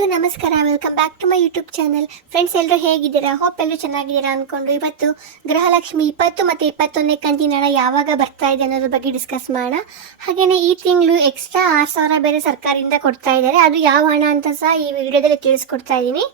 ಎಲ್ಲರಿಗೂ ನಮಸ್ಕಾರ. Welcome back to my YouTube channel friends ಎಲ್ಲರೂ ಹೇಗಿದ್ದೀರಾ? ಹೋಪ್ ಎಲ್ಲರೂ ಚೆನ್ನಾಗಿದ್ದೀರಾ ಅನ್ಕೊಂಡು ಇವತ್ತು ಗೃಹಲಕ್ಷ್ಮಿ ಇಪ್ಪತ್ತು ಮತ್ತು ಇಪ್ಪತ್ತೊಂದನೇ ಕಂತಿನ ಹಣ ಯಾವಾಗ ಬರ್ತಾ ಇದೆ ಅನ್ನೋದ್ರ ಬಗ್ಗೆ ಡಿಸ್ಕಸ್ ಮಾಡೋಣ. ಹಾಗೆಯೇ ಈ ತಿಂಗಳು ಎಕ್ಸ್ಟ್ರಾ ಆರು ಸಾವಿರ ಬೇರೆ ಸರ್ಕಾರದಿಂದ ಕೊಡ್ತಾ ಇದ್ದಾರೆ. ಅದು ಯಾವ ಹಣ ಅಂತ ಸಹ ಈ ವಿಡಿಯೋದಲ್ಲಿ ತಿಳಿಸ್ಕೊಡ್ತಾ ಇದ್ದೀನಿ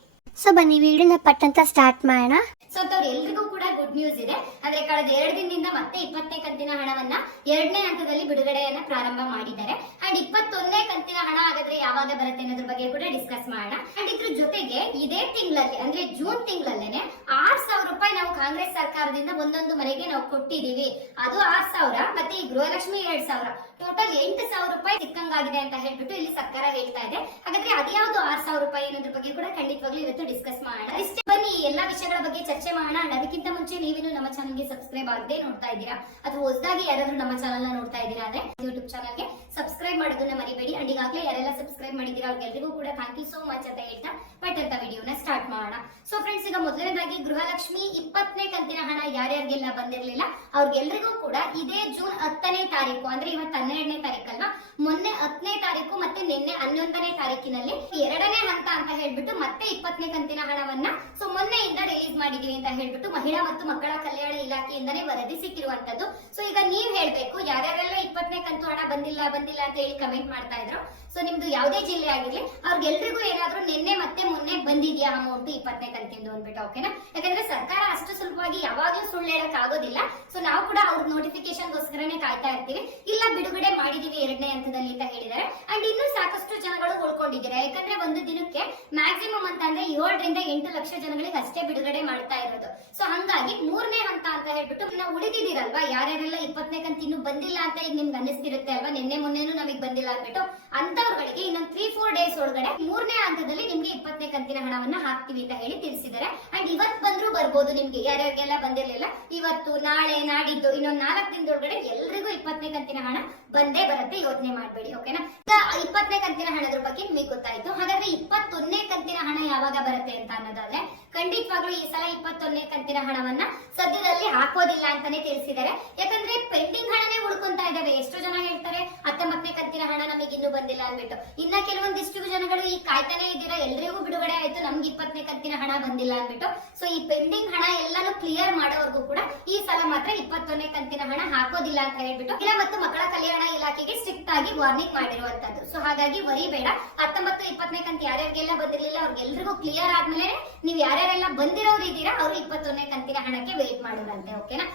ಸೊ ಬನ್ನಿ, ವಿಡಿಯೋನ ಪಟ್ಟಂತ ಸ್ಟಾರ್ಟ್ ಮಾಡೋಣ. ಸೊ ಅಂತವ್ರು ಎಲ್ರಿಗೂ ಕೂಡ ಗುಡ್ ನ್ಯೂಸ್ ಇದೆ. ಅಂದ್ರೆ ಕಳೆದ ಎರಡು ದಿನದಿಂದ ಮತ್ತೆ ಇಪ್ಪತ್ತನೇ ಕಂತಿನ ಹಣವನ್ನ ಎರಡನೇ ಹಂತದಲ್ಲಿ ಬಿಡುಗಡೆಯನ್ನ ಪ್ರಾರಂಭ ಮಾಡಿದ್ದಾರೆ. ಅಂಡ್ ಇಪ್ಪತ್ತೊಂದನೇ ಹಣ ಹಾಗಾದ್ರೆ ಯಾವಾಗ ಬರುತ್ತೆ ಅನ್ನೋದ್ರ ಬಗ್ಗೆ ಕೂಡ ಡಿಸ್ಕಸ್ ಮಾಡೋಣ. ಅಂಡ್ ಇದ್ರ ಜೊತೆಗೆ ಇದೇ ತಿಂಗಳಲ್ಲಿ, ಅಂದ್ರೆ ಜೂನ್ ತಿಂಗಳಲ್ಲೇನೆ ಆರ್ ಸಾವಿರ ರೂಪಾಯಿ ಕಾಂಗ್ರೆಸ್ ಸರ್ಕಾರದಿಂದ ಒಂದೊಂದು ಮನೆಗೆ ನಾವು ಕೊಟ್ಟಿದೀವಿ ಅದು ಆರ್ ಸಾವಿರ, ಮತ್ತೆ ಈ ಗೃಹಲಕ್ಷ್ಮಿ ಎರಡ್ ಸಾವಿರ. ಟೋಟಲ್ ಎಂಟು ಸಾವಿರ ರೂಪಾಯಿ ಸಿಕ್ಕಂಗಾಗಿದೆ ಅಂತ ಹೇಳ್ಬಿಟ್ಟು ಇಲ್ಲಿ ಸರ್ಕಾರ ಹೇಳ್ತಾ ಇದೆ. ಹಾಗಾದ್ರೆ ಅದ್ಯಾವುದು ಆರ್ ಸಾವಿರ ರೂಪಾಯಿ ಅನ್ನೋದ್ರ ಬಗ್ಗೆ ಕೂಡ ಖಂಡಿತವಾಗ್ಲೂ ಇವತ್ತು ಡಿಸ್ಕಸ್ ಮಾಡೋಣ. ಇಷ್ಟೇ ಬನ್ನಿ ಎಲ್ಲಾ ವಿಷಯಗಳ ಬಗ್ಗೆ ಚರ್ಚೆ ಮಾಡೋಣ. ಅದಕ್ಕಿಂತ ಮುಂಚೆ ನೀವೇನು ನಮ್ಮ ಚಾನಲ್ಗೆ ಸಬ್ಸ್ಕ್ರೈಬ್ ಆಗದೆ ನೋಡ್ತಾ ಇದ್ದೀರಾ? ಅಥವಾ ಹೊಸದಾಗಿ ಯಾರಾದ್ರೂ ನಮ್ಮ ಚಾನಲ್ನ ನೋಡ್ತಾ ಇದ್ದೀರಾ ಅಂದ್ರೆ ಯೂಟ್ಯೂಬ್ ಚಾನಲ್ಗೆ ಸಬ್ಸ್ಕ್ರೈಬ್ ಮಾಡೋದನ್ನ ಮರಿಬೇಡಿ. ಅಂಡ್ ಈಗಾಗಲೇ ಯಾರೆಲ್ಲ ಸಬ್ಸ್ಕ್ರೈಬ್ ಮಾಡಿದೀರಾ ಅವ್ರಿಗೆಲ್ಲರಿಗೂ ಕೂಡ ಥ್ಯಾಂಕ್ ಯು ಸೋ ಮಚ್ ಅಂತ ಹೇಳ್ತಾ ಬಟ್ ಅಂತ ವಿಡಿಯೋನ ಸ್ಟಾರ್ಟ್ ಮಾಡೋಣ. ಸೊ ಫ್ರೆಂಡ್ಸ್ ಈಗ ಮೊದಲನೇದಾಗಿ ಗೃಹಲಕ್ಷ್ಮಿ ಕಂತಿನ ಹಣ ಯಾರ್ಯಾರಿಗೆಲ್ಲ ಬಂದಿರಲಿಲ್ಲ, ಅವ್ರಿಗೆಲ್ರಿಗೂ ಕೂಡ ಇದೇ ಜೂನ್ ಹತ್ತನೇ ತಾರೀಕು, ಅಂದ್ರೆ ಇವತ್ತು ಹನ್ನೆರಡನೇ ತಾರೀಕಲ್ವಾ? ಮೊನ್ನೆ ಹತ್ತನೇ ತಾರೀಕು ಹನ್ನೊಂದನೇ ತಾರೀಕಿನಲ್ಲಿ ಎರಡನೇ ಹಂತ ಅಂತ ಹೇಳ್ಬಿಟ್ಟು ಮತ್ತೆ ಇಪ್ಪತ್ತನೇ ಕಂತಿನ ಹಣವನ್ನ ಸೊ ಮೊನ್ನೆಯಿಂದ ರಿಲೀಸ್ ಮಾಡಿದೀವಿ ಅಂತ ಹೇಳ್ಬಿಟ್ಟು ಮಹಿಳಾ ಮತ್ತು ಮಕ್ಕಳ ಕಲ್ಯಾಣ ಇಲಾಖೆಯಿಂದನೇ ವರದಿ ಸಿಕ್ಕಿರುವಂತದ್ದು. ಸೊ ಈಗ ನೀವ್ ಹೇಳ್ಬೇಕು, ಯಾರ್ಯಾರೆಲ್ಲ ಇಪ್ಪತ್ತನೇ ಕಂತು ಹಣ ಬಂದಿಲ್ಲ ಬಂದಿಲ್ಲ ಅಂತ ಹೇಳಿ ಕಮೆಂಟ್ ಮಾಡ್ತಾ ಇದ್ರು. ಸೊ ನಿಮ್ದು ಯಾವುದೇ ಜಿಲ್ಲೆ ಆಗಿರ್ಲಿ, ಅವ್ರಿಗೆಲ್ರಿಗೂ ಏನಾದ್ರೂ ನಿನ್ನೆ ಮತ್ತೆ ಮೊನ್ನೆ ಬಂದಿದ್ಯಾ ಅಮೌಂಟ್ ಇಪ್ಪತ್ತನೇ ಕಂತಿಂದು ಅಂದ್ಬಿಟ್ಟು ಓಕೆನಾ ಯಾಕಂದ್ರೆ ಸರ್ಕಾರ ಅಷ್ಟು ಸುಲಭವಾಗಿ ಯಾವಾಗ್ಲೂ ಸುಳ್ಳು ಹೇಳಕ್ ಆಗೋದಿಲ್ಲ. ಸೊ ನಾವು ಕೂಡ ಅವ್ರ ನೋಟಿಫಿಕೇಶನ್ಗೋಸ್ಕರನೇ ಕಾಯ್ತಾ ಇರ್ತೀವಿ. ಇಲ್ಲ, ಬಿಡುಗಡೆ ಮಾಡಿದೀವಿ ಎರಡನೇ ಹಂತದಲ್ಲಿ ಅಂತ ಹೇಳಿದ್ದಾರೆ. ಅಂಡ್ ಇನ್ನೂ ಸಾಕಷ್ಟು ಜನಗಳು ಉಳ್ಕೊಂಡಿದ್ದೀರಾ? ಯಾಕಂದ್ರೆ ಒಂದು ದಿನಕ್ಕೆ ಮ್ಯಾಕ್ಸಿಮಮ್ ಅಂತ ಅಂದ್ರೆ ಏಳರಿಂದ ಎಂಟು ಲಕ್ಷ ಜನಗಳಿಗೆ ಅಷ್ಟೇ ಬಿಡುಗಡೆ ಮಾಡ್ತಾ ಇರೋದು. ಸೊ ಹಂಗಾಗಿ ಮೂರನೇ ಹಂತ ಅಂತ ಹೇಳ್ಬಿಟ್ಟು, ನಾವು ಉಳಿದಿದ್ದೀರಲ್ವಾ? ಯಾರ್ಯಾರೆಲ್ಲ ಇಪ್ಪತ್ತನೇ ಕಂತು ಬಂದಿಲ್ಲ ಅಂತ ಈಗ ನಿಮ್ಗೆ ಅನಿಸ್ತಿರುತ್ತೆ ಅಲ್ವಾ? ನಿನ್ನೆ ಮೊನ್ನೆನೂ ನಮಗೆ ಬಂದಿಲ್ಲ ಅಂದ್ಬಿಟ್ಟು ಅಂತವ್ರುಗಳಿಗೆ ಇನ್ನೊಂದು ತ್ರೀ ಫೋರ್ ಡೇಸ್ ಒಳಗಡೆ ಮೂರನೇ ಹಂತದಲ್ಲಿ ನಿಮ್ಗೆ ಇಪ್ಪತ್ತನೇ ಕಂತಿನ ಹಣವನ್ನ ಹಾಕ್ತಿವಿ ಅಂತ ಹೇಳಿ ತಿಳಿಸಿದ್ದಾರೆ. ಅಂಡ್ ಇವತ್ ಬಂದ್ರು ಬರ್ಬೋದು ನಿಮ್ಗೆ. ಯಾರ್ಯಾರಿಗೆಲ್ಲ ಬಂದಿರ್ಲಿಲ್ಲ? ಇವತ್ತು, ನಾಳೆ, ನಾಡಿದ್ದು, ಇನ್ನೊಂದು ನಾಲ್ಕು ದಿನದೊಳಗಡೆ ಎಲ್ರಿಗೂ ಇಪ್ಪತ್ತನೇ ಕಂತಿನ ಹಣ ಬಂದೇ ಬರುತ್ತೆ. ಯೋಚನೆ ಮಾಡಬೇಡಿ ಓಕೆನಾ ಇಪ್ಪತ್ತನೇ ಕಂತಿನ ಹಣದ ಬಗ್ಗೆ ನಿಮಗೆ ಗೊತ್ತಾಯ್ತು. ಹಾಗಾದ್ರೆ ಇಪ್ಪತ್ತೊಂದನೇ ಕಂತಿನ ಹಣ ಯಾವಾಗ ಬರುತ್ತೆ ಅಂತ ಅನ್ನೋದಾದ್ರೆ ಖಂಡಿತವಾಗ್ಲೂ ಈ ಸಲ ಇಪ್ಪತ್ತೊಂದನೇ ಕಂತಿನ ಹಣವನ್ನ ಸದ್ಯದಲ್ಲಿ ಹಾಕೋದಿಲ್ಲ ಅಂತಾನೆ ತಿಳಿಸಿದ್ದಾರೆ. ಯಾಕಂದ್ರೆ ಪೆಂಡಿಂಗ್ ಹಣನೇ ಉಳ್ಕೊಂತಾ ಇದಾವೆ ಎಷ್ಟೋ ಜನ ಹೇಳ್ತಾರೆ ಹತ್ತೊಂಬತ್ತನೇ ಕಂತಿನ ಹಣ ನಮಗೆ ಇನ್ನೂ ಬಂದಿಲ್ಲ ಅಂದ್ಬಿಟ್ಟು. ಇನ್ನ ಕೆಲವೊಂದಿಷ್ಟು ಜನಗಳು ಈ ಕಾಯ್ತಾನೆ ಇದ್ದೀರಾ? ಎಲ್ರಿಗೂ ಬಿಡುಗಡೆ ಆಯ್ತು. ನಮ್ಗೆ ಇಪ್ಪತ್ತನೇ ಕಂತಿನ ಹಣ ಬಂದಿಲ್ಲ ಅಂದ್ಬಿಟ್ಟು. ಸೊ ಈ ಪೆಂಡಿಂಗ್ ಹಣ ಎಲ್ಲಾನು ಕ್ಲಿಯರ್ ಮಾಡೋವರೆಗೂ ಕೂಡ ಈ ಸಲ ಮಾತ್ರ ಇಪ್ಪತ್ತೊಂದನೇ ಕಂತಿನ ಹಣ ಹಾಕೋದಿಲ್ಲ ಅಂತ ಹೇಳ್ಬಿಟ್ಟು ಇಲ್ಲ ಮತ್ತು ಮಕ್ಕಳ ಕಲ್ಯಾಣ ಇಲಾಖೆಗೆ ಸ್ಟ್ರಿಕ್ಟ್ ಆಗಿ ವಾರ್ನಿಂಗ್ ಮಾಡಿರುವಂತದ್ದು. ಸೊ ಹಾಗಾಗಿ ವರಿ ಬೇಡ ಹತ್ತೊಂಬತ್ತು, ಇಪ್ಪತ್ತನೇ ಕಂತ ಯಾರ್ಯಾರಿಗೆಲ್ಲ ಬಂದಿರಲಿಲ್ಲ, ಅವ್ರಿಗೆಲ್ರಿಗೂ ಕ್ಲಿಯರ್ ಆದ್ಮೇಲೆ ನೀವು ಯಾರ್ಯಾರೆಲ್ಲ ಬಂದಿರೋರು ಇದ್ದೀರಾ ಅವ್ರು ಇಪ್ಪತ್ತೊಂದನೇ ಕಂತಿನ ಹಣಕ್ಕೆ ವೇಟ್ ಮಾಡೋದಂತೆ ಓಕೆನಾ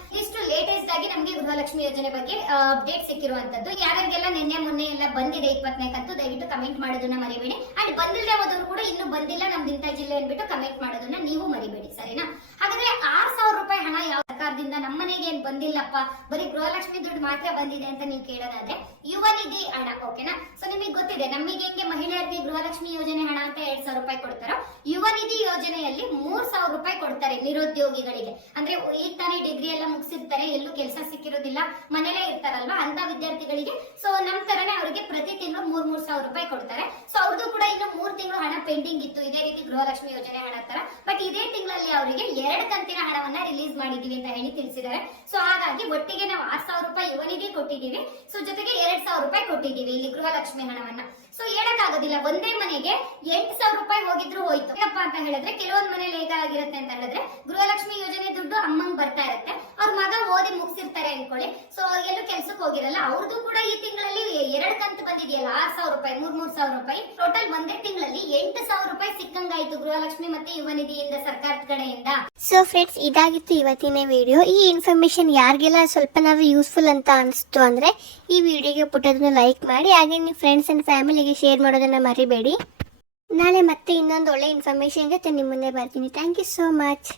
ನಮಗೆ ಗೃಹಲಕ್ಷ್ಮಿ ಯೋಜನೆ ಬಗ್ಗೆ ಅಪ್ಡೇಟ್ ಸಿಕ್ಕಿರುವಂತದ್ದು. ಯಾರ್ಯಾರಿಗೆಲ್ಲ ನಿನ್ನೆ ಮೊನ್ನೆ ಎಲ್ಲ ಬಂದಿದೆ ಇಪ್ಪತ್ತನೇ ಕಂತು ದಯವಿಟ್ಟು ಕಮೆಂಟ್ ಮಾಡೋದನ್ನ ಮರಿಬೇಡಿ. ಅಂಡ್ ಬಂದಿಲ್ಲದೆ ಹೋದವರು ಕೂಡ ಇನ್ನು ಬಂದಿಲ್ಲ ನಮ್ದು ಇಂಥ ಜಿಲ್ಲೆ ಅಂದ್ಬಿಟ್ಟು ಕಮೆಂಟ್ ಮಾಡೋದನ್ನ ನೀವು ಮರಿಬೇಡಿ, ಸರಿನಾ? ಹಾಗಾದ್ರೆ ಆರ್ ಸಾವಿರ ರೂಪಾಯಿ ಹಣ ಯಾವ ಸರ್ಕಾರದಿಂದ ನಮ್ಮನೆಗೆ ಏನ್ ಬಂದಿಲ್ಲಪ್ಪ? ಬರೀ ಗೃಹಲಕ್ಷ್ಮಿ ದುಡ್ಡು ಮಾತ್ರ ಬಂದಿದೆ ಅಂತ ನೀವು ಕೇಳೋದಾದ್ರೆ ಯುವ ನಿಧಿ ಹಣ ಓಕೆನಾ ಸೊ ನಿಮಗೆ ಗೊತ್ತಿದೆ, ನಮಗೆ ಹೆಂಗೆ ಮಹಿಳೆಯರಿಗೆ ಗೃಹಲಕ್ಷ್ಮಿ ಯೋಜನೆ ಹಣ ಅಂತ ಎರಡ್ ಸಾವಿರ ರೂಪಾಯಿ ಕೊಡ್ತಾರೋ ಯುವ ನಿಧಿ ಯೋಜನೆಯಲ್ಲಿ ಮೂರ್ ಸಾವಿರ ರೂಪಾಯಿ ಕೊಡ್ತಾರೆ ನಿರುದ್ಯೋಗಿಗಳಿಗೆ. ಅಂದ್ರೆ ಈಗ ತಾನೇ ಡಿಗ್ರಿ ಎಲ್ಲ ಮುಗಿಸಿರ್ತಾರೆ, ಎಲ್ಲೂ ಕೆಲಸ ಸಿಕ್ಕಿರೋದಿಲ್ಲ, ಮನೇಲೇ ಇರ್ತಾರಲ್ವಾ ಅಂತ ವಿದ್ಯಾರ್ಥಿಗಳಿಗೆ. ಸೊ ನಮ್ ತರನೇ ಅವರಿಗೆ ಪ್ರತಿ ತಿಂಗಳು ಮೂರ್ ಮೂರ್ ಸಾವಿರ ರೂಪಾಯಿ ಕೊಡ್ತಾರೆ. ಸೊ ಅವ್ರದ್ದು ಕೂಡ ಇನ್ನು ಮೂರ್ ತಿಂಗಳು ಹಣ ಪೆಂಡಿಂಗ್ ಇತ್ತು. ಇದೇ ರೀತಿ ಗೃಹಲಕ್ಷ್ಮಿ ಯೋಜನೆ ಹಣ ತರ. ಬಟ್ ಇದೇ ತಿಂಗಳಲ್ಲಿ ಅವರಿಗೆ ಎರಡು ಕಂತಿನ ಹಣವನ್ನ ರಿಲೀಸ್ ಮಾಡಿದೀವಿ ಅಂತ ಹೇಳಿ ತಿಳಿಸಿದ್ದಾರೆ. ಸೊ ಹಾಗಾಗಿ ಒಟ್ಟಿಗೆ ನಾವು ಆರ್ ಸಾವಿರ ರೂಪಾಯಿ ಕೊಟ್ಟಿದ್ದೀವಿ. ಸೊ ಜೊತೆಗೆ ಎರಡ್ ಸಾವಿರ ರೂಪಾಯಿ ಕೊಟ್ಟಿದ್ದೀವಿ ಇಲ್ಲಿ ಗೃಹಲಕ್ಷ್ಮಿ ಹಣವನ್ನ. ಸೊ ಹೇಳಕ್ಕಾಗೋದಿಲ್ಲ. ಒಂದೇ ಮನೆಗೆ ಎಂಟು ಸಾವಿರ ರೂಪಾಯಿ ಹೋಗಿದ್ರು ಹೋಯ್ತು. ಏನಪ್ಪಾ ಅಂತ ಹೇಳಿದ್ರೆ, ಕೆಲವೊಂದ್ ಮನೇಲಿ ಹೇಗಾಗಿರುತ್ತೆ ಅಂತ ಹೇಳಿದ್ರೆ, ಗೃಹಲಕ್ಷ್ಮಿ ಯೋಜನೆ ದುಡ್ಡು ಅಮ್ಮಂಗ್ ಬರ್ತಾ ಇರುತ್ತೆ. ಅವ್ರ ಮಗ ಓದಿ ಮುಗಿಸಿರ್ತಾರೆ ಅನ್ಕೊಳ್ಳಿ. ಸೊ ಎಲ್ಲೂ ಕೆಲ್ಸಕ್ಕೆ ಹೋಗಿರಲ್ಲ. ಅವ್ರದ್ದು ಕೂಡ ಈ ತಿಂಗಳಲ್ಲಿ ಎರಡು ಕಂತು ಬಂದಿದೆಯಲ್ಲ, ಆರ್ ಸಾವಿರ ರೂಪಾಯಿ, ಮೂರ್ ಮೂರ್ ಸಾವಿರ ರೂಪಾಯಿ. ಟೋಟಲ್ ಒಂದೇ ತಿಂಗಳಲ್ಲಿ ಎಂಟು ಸಾವಿರ ರೂಪಾಯಿ ಸಿಕ್ಕಂಗಾಯ್ತು ಗೃಹಲಕ್ಷ್ಮಿ ಮತ್ತೆ ಯುವ ನಿಧಿಯಿಂದ ಸರ್ಕಾರದ ಕಡೆಯಿಂದ. ಸೊ ಫ್ರೆಂಡ್ಸ್ ಇದಾಗಿತ್ತು ಇವತ್ತಿನ ವಿಡಿಯೋ ಈ ಇನ್ಫಾರ್ಮೇಶನ್ ಯಾರಿಗೆಲ್ಲ ನಾವು ಯೂಸ್ಫುಲ್ ಅಂತ ಅನಿಸ್ತು ಅಂದರೆ ಈ ವಿಡಿಯೋಗೆ ಪುಟ್ಟದನ್ನ ಲೈಕ್ ಮಾಡಿ, ಹಾಗೆ ನಿಮ್ಮ ಫ್ರೆಂಡ್ಸ್ ಆ್ಯಂಡ್ ಫ್ಯಾಮಿಲಿಗೆ ಶೇರ್ ಮಾಡೋದನ್ನು ಮರಿಬೇಡಿ. ನಾಳೆ ಮತ್ತೆ ಇನ್ನೊಂದು ಒಳ್ಳೆ ಇನ್ಫಾರ್ಮೇಷನ್ ಜೊತೆ ನಿಮ್ಮನ್ನೇ ಬರ್ತೀನಿ. Thank you so much